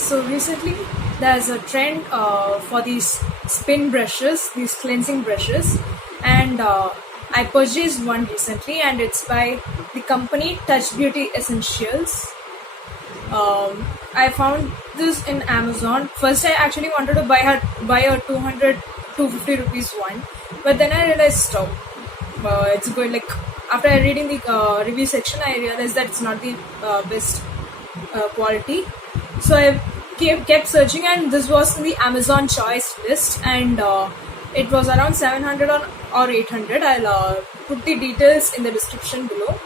So recently there's a trend for these spin brushes, these cleansing brushes, and I purchased one recently, and it's by the company TOUCHBeauty Essentials. I found this in Amazon. First I actually wanted to buy a 250 rupees one, but then I realized it's going like, after reading the review section, I realized that it's not the best quality. So I kept searching, and this was in the Amazon choice list, and it was around 700 or 800. I'll put the details in the description below,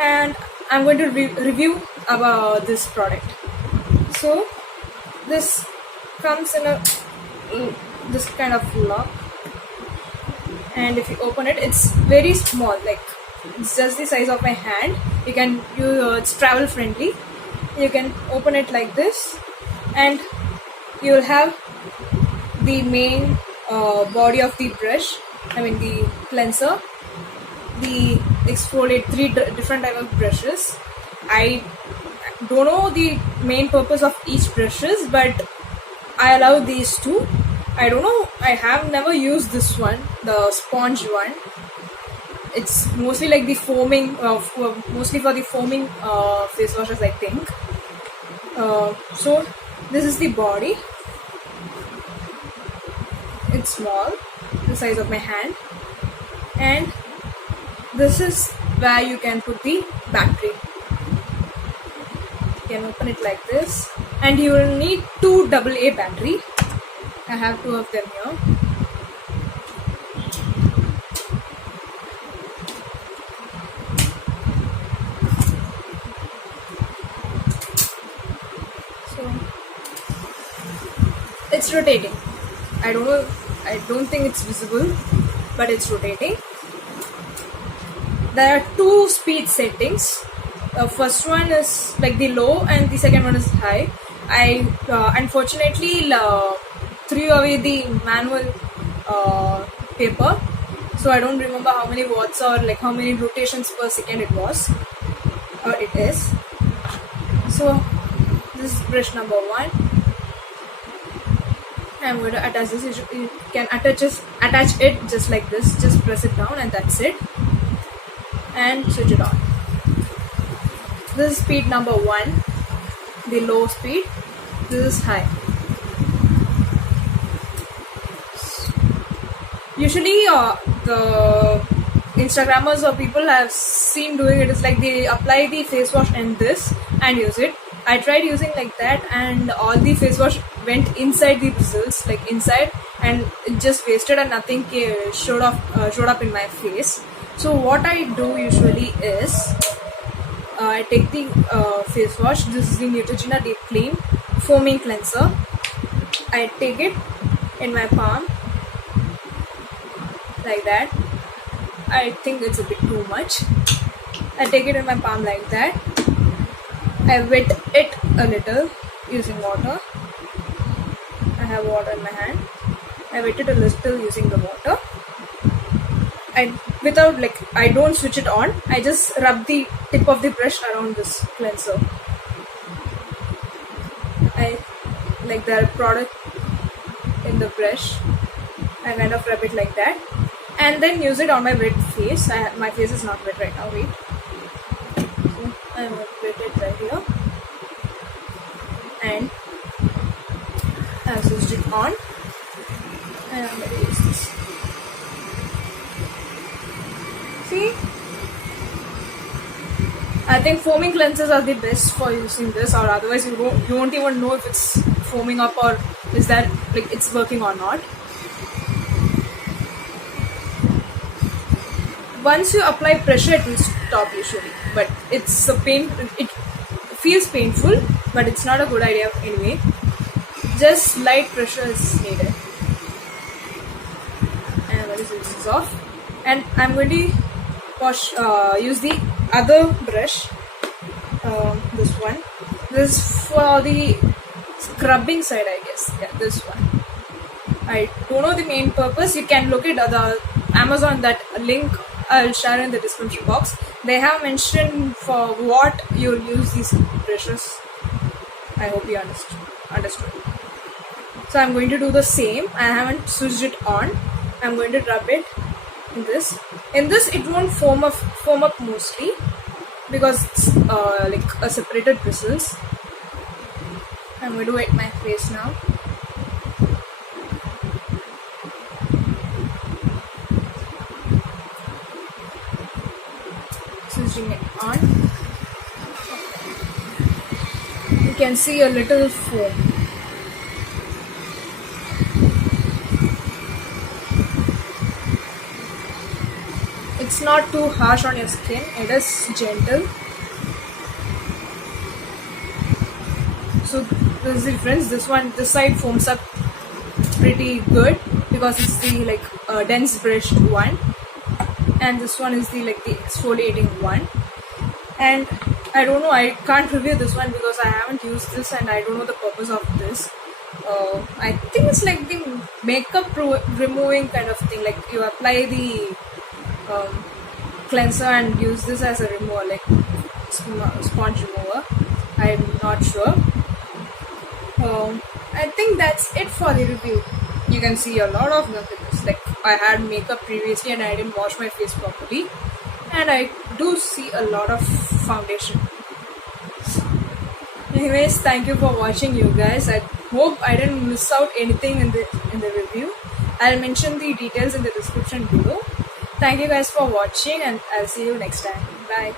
and I'm going to review about this product. So this comes in a this kind of lock, and if you open it, it's very small, like it's just the size of my hand. You can use it's travel friendly. You can open it like this, and you will have the main body of the brush, I mean the cleanser, the exfoliate, three different type of brushes. I don't know the main purpose of each brushes, but I allow these two. I don't know, I have never used this one, the sponge one. It's mostly like the foaming, mostly for the foaming face washes, I think. So this is the body. It's small, the size of my hand, and this is where you can put the battery. You can open it like this, and you will need two AA battery. I have two of them here. So it's rotating. I don't know, I don't think it's visible, but it's rotating. There are two speed settings. First one is like the low, and the second one is high. I unfortunately threw away the manual paper, so I don't remember how many watts or like how many rotations per second it was, or it is. So this is brush number one. I'm going to attach this. You can attach it just like this. Just press it down, and that's it. And switch it on. This is speed number one, the low speed. This is high. Usually the Instagrammers or people I've seen doing it is like they apply the face wash in this and use it. I tried using like that, and all the face wash went inside the bristles, like inside, and it just wasted, and nothing showed up in my face. So what I do usually is I take the face wash. This is the Neutrogena Deep Clean Foaming Cleanser. I take it in my palm like that. I think it's a bit too much. I take it in my palm like that. I wet it a little using water. I have water in my hand. I wet it a little using the water. I don't switch it on. I just rub the tip of the brush around this cleanser. I like the product in the brush. I kind of rub it like that, and then use it on my wet face. My face is not wet right now. Wait. So I'm going to wet it right here, and I've switched it on, and I'm going to use this. See, I think foaming cleansers are the best for using this, or otherwise you won't even know if it's foaming up or is that like it's working or not. Once you apply pressure, it will stop usually, but it's a pain. It feels painful, but it's not a good idea anyway. Just light pressure is needed. And I'm going to switch this off, and I'm going to use the other brush. This one. This is for the scrubbing side, I guess. Yeah, this one. I don't know the main purpose. You can look at the Amazon, that link I'll share in the description box. They have mentioned for what you'll use these brushes. I hope you understood. So I'm going to do the same. I haven't switched it on. I'm going to rub it in this. In this, it won't foam up mostly because it's like a separated bristles. I'm going to wet my face now. Switching it on. You can see a little foam. It's not too harsh on your skin, it is gentle. So there's the difference. This side foams up pretty good because it's the like dense brushed one, and this one is the like the exfoliating one. And I don't know, I can't review this one because I haven't used this and I don't know the purpose of this. I think it's like the makeup removing kind of thing, like you apply the cleanser and use this as a remover, like sponge remover. I'm not sure. I think that's it for the review. You can see a lot of nothingness. Like I had makeup previously and I didn't wash my face properly, and I do see a lot of foundation. Anyways, thank you for watching, you guys. I hope I didn't miss out anything in the review. I'll mention the details in the description below. Thank you guys for watching, and I'll see you next time. Bye.